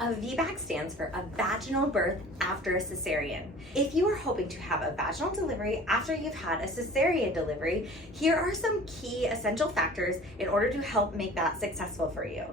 A VBAC stands for a vaginal birth after a cesarean. If you are hoping to have a vaginal delivery after you've had a cesarean delivery, here are some key essential factors in order to help make that successful for you.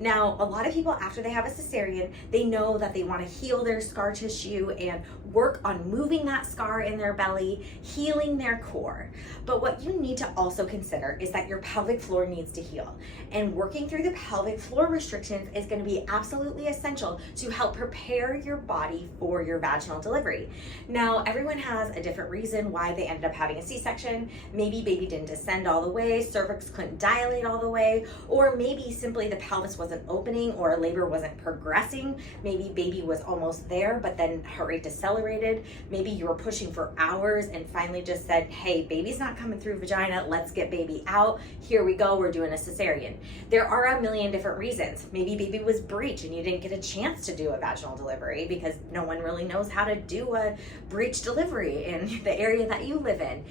Now, a lot of people after they have a cesarean, they know that they want to heal their scar tissue and work on moving that scar in their belly, healing their core. But what you need to also consider is that your pelvic floor needs to heal. And working through the pelvic floor restrictions is going to be absolutely essential to help prepare your body for your vaginal delivery. Now, everyone has a different reason why they ended up having a C-section. Maybe baby didn't descend all the way, cervix couldn't dilate all the way, or maybe simply the pelvis wasn't opening or labor wasn't progressing. Maybe baby was almost there, but then heart rate decelerated. Maybe you were pushing for hours and finally just said, hey, baby's not coming through vagina, let's get baby out. Here we go, we're doing a cesarean. There are a million different reasons. Maybe baby was breech and you didn't get a chance to do a vaginal delivery because no one really knows how to do a breech delivery in the area that you live in.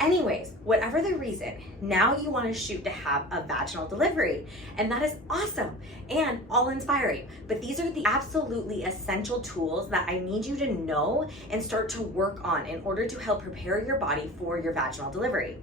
Anyways, whatever the reason, now you want to shoot to have a vaginal delivery, and that is awesome and all inspiring. But these are the absolutely essential tools that I need you to know and start to work on in order to help prepare your body for your vaginal delivery.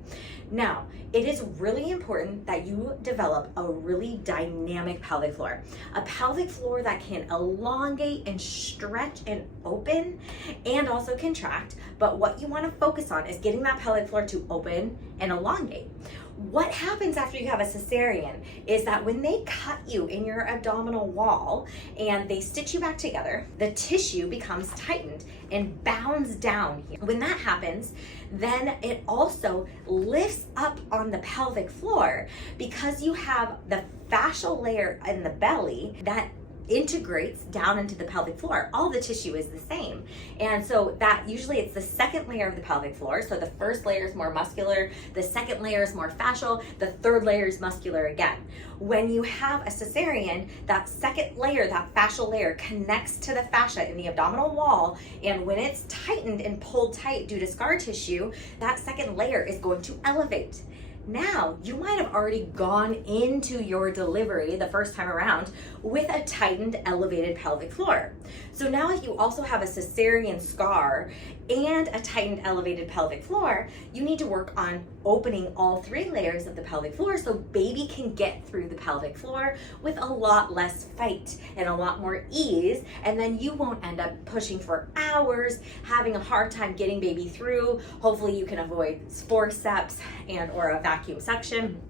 Now, it is really important that you develop a really dynamic pelvic floor, a pelvic floor that can elongate and stretch and open and also contract. But what you want to focus on is getting that pelvic floor to open and elongate. What happens after you have a cesarean is that when they cut you in your abdominal wall and they stitch you back together, the tissue becomes tightened and bounds down here. When that happens, then it also lifts up on the pelvic floor because you have the fascial layer in the belly that integrates down into the pelvic floor. All the tissue is the same. And so that usually it's the second layer of the pelvic floor. So the first layer is more muscular, the second layer is more fascial, the third layer is muscular again. When you have a cesarean, that second layer, that fascial layer connects to the fascia in the abdominal wall. And when it's tightened and pulled tight due to scar tissue, that second layer is going to elevate. Now, you might have already gone into your delivery the first time around with a tightened, elevated pelvic floor. So now if you also have a cesarean scar and a tightened, elevated pelvic floor, you need to work on opening all three layers of the pelvic floor so baby can get through the pelvic floor with a lot less fight and a lot more ease, and then you won't end up pushing for hours, having a hard time getting baby through. Hopefully you can avoid forceps and or a vacuum suction.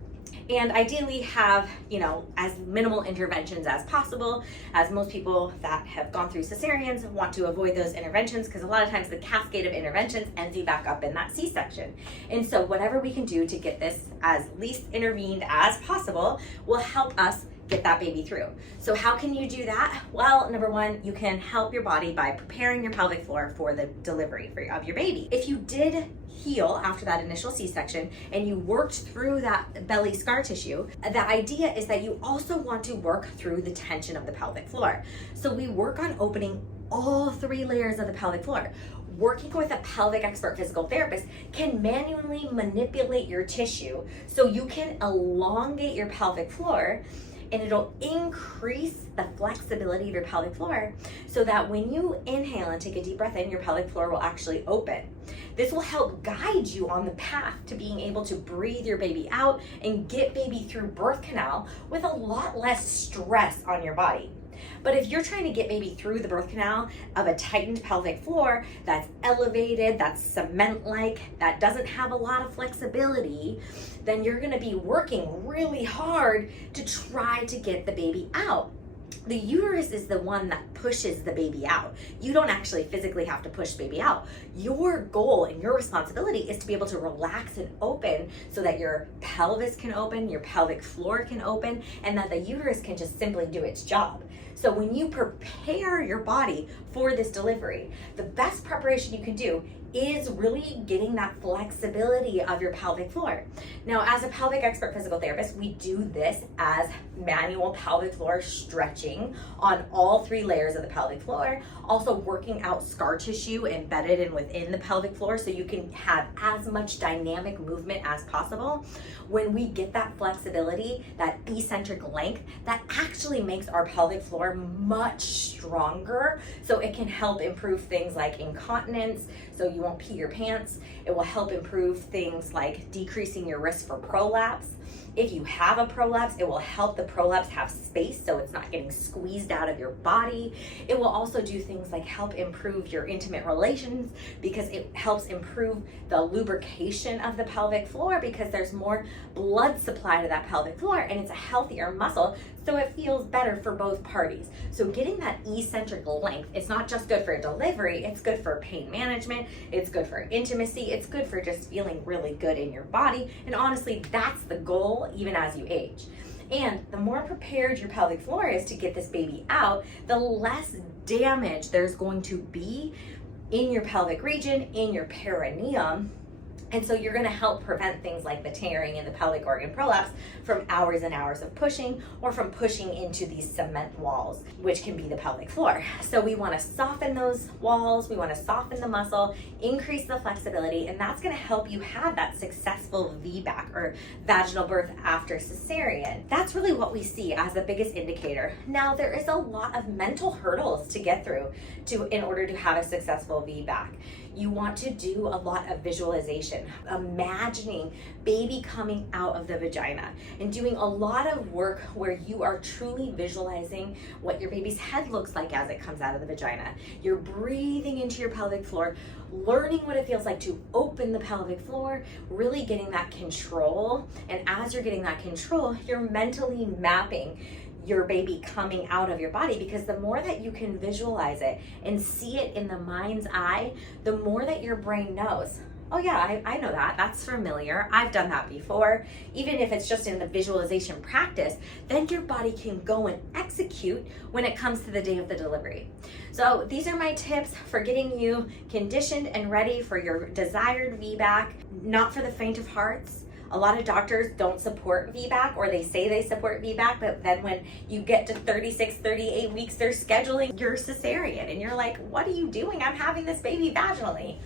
And ideally have, as minimal interventions as possible, as most people that have gone through cesareans want to avoid those interventions because a lot of times the cascade of interventions ends you back up in that C-section. And so whatever we can do to get this as least intervened as possible will help us get that baby through. So how can you do that? Well, number one, you can help your body by preparing your pelvic floor for the delivery of your baby. If you did heal after that initial C-section and you worked through that belly scar tissue, the idea is that you also want to work through the tension of the pelvic floor. So we work on opening all three layers of the pelvic floor. Working with a pelvic expert physical therapist can manually manipulate your tissue so you can elongate your pelvic floor, and it'll increase the flexibility of your pelvic floor so that when you inhale and take a deep breath in, your pelvic floor will actually open. This will help guide you on the path to being able to breathe your baby out and get baby through birth canal with a lot less stress on your body. But if you're trying to get baby through the birth canal of a tightened pelvic floor that's elevated, that's cement-like, that doesn't have a lot of flexibility, then you're gonna be working really hard to try to get the baby out. The uterus is the one that pushes the baby out. You don't actually physically have to push baby out. Your goal and your responsibility is to be able to relax and open so that your pelvis can open, your pelvic floor can open, and that the uterus can just simply do its job. So when you prepare your body for this delivery, the best preparation you can do is really getting that flexibility of your pelvic floor. Now, as a pelvic expert physical therapist, we do this as manual pelvic floor stretching on all 3 layers of the pelvic floor, also working out scar tissue embedded in within the pelvic floor so you can have as much dynamic movement as possible. When we get that flexibility, that eccentric length, that actually makes our pelvic floor much stronger, so it can help improve things like incontinence, so you won't pee your pants. It will help improve things like decreasing your risk for prolapse. If you have a prolapse, it will help the prolapse have space so it's not getting squeezed out of your body. It will also do things like help improve your intimate relations because it helps improve the lubrication of the pelvic floor because there's more blood supply to that pelvic floor and it's a healthier muscle, so it feels better for both parties. So getting that eccentric length, it's not just good for delivery, it's good for pain management, it's good for intimacy, it's good for just feeling really good in your body. And honestly, that's the goal even as you age. And the more prepared your pelvic floor is to get this baby out, the less damage there's going to be in your pelvic region, in your perineum. And so you're gonna help prevent things like the tearing in the pelvic organ prolapse from hours and hours of pushing or from pushing into these cement walls, which can be the pelvic floor. So we wanna soften those walls, we wanna soften the muscle, increase the flexibility, and that's gonna help you have that successful VBAC or vaginal birth after cesarean. That's really what we see as the biggest indicator. Now, there is a lot of mental hurdles to get through in order to have a successful VBAC. You want to do a lot of visualization, imagining baby coming out of the vagina and doing a lot of work where you are truly visualizing what your baby's head looks like as it comes out of the vagina. You're breathing into your pelvic floor, learning what it feels like to open the pelvic floor, really getting that control. And as you're getting that control, you're mentally mapping your baby coming out of your body, because the more that you can visualize it and see it in the mind's eye, the more that your brain knows, oh yeah, I know that, that's familiar, I've done that before. Even if it's just in the visualization practice, then your body can go and execute when it comes to the day of the delivery. So these are my tips for getting you conditioned and ready for your desired VBAC, not for the faint of hearts. A lot of doctors don't support VBAC, or they say they support VBAC, but then when you get to 36, 38 weeks, they're scheduling your cesarean. And you're like, what are you doing? I'm having this baby vaginally.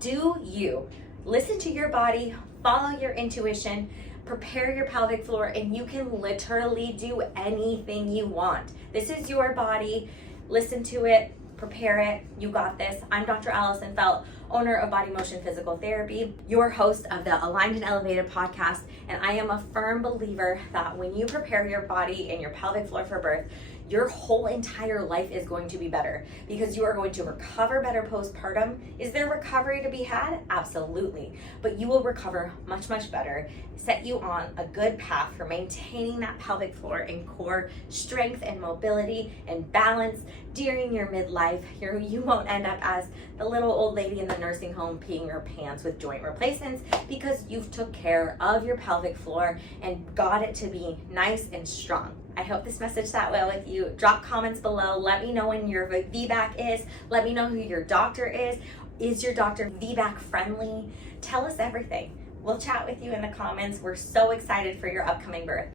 Do you. Listen to your body, follow your intuition, prepare your pelvic floor, and you can literally do anything you want. This is your body. Listen to it, prepare it, you got this. I'm Dr. Allison Feldt, owner of Body Motion Physical Therapy, your host of the Aligned and Elevated podcast, and I am a firm believer that when you prepare your body and your pelvic floor for birth, your whole entire life is going to be better because you are going to recover better postpartum. Is there recovery to be had? Absolutely. But you will recover much, much better, set you on a good path for maintaining that pelvic floor and core strength and mobility and balance during your midlife. You won't end up as the little old lady in the nursing home peeing your pants with joint replacements because you've took care of your pelvic floor and got it to be nice and strong. I hope this message sat well with you. Drop comments below. Let me know when your VBAC is. Let me know who your doctor is. Is your doctor VBAC friendly? Tell us everything. We'll chat with you in the comments. We're so excited for your upcoming birth.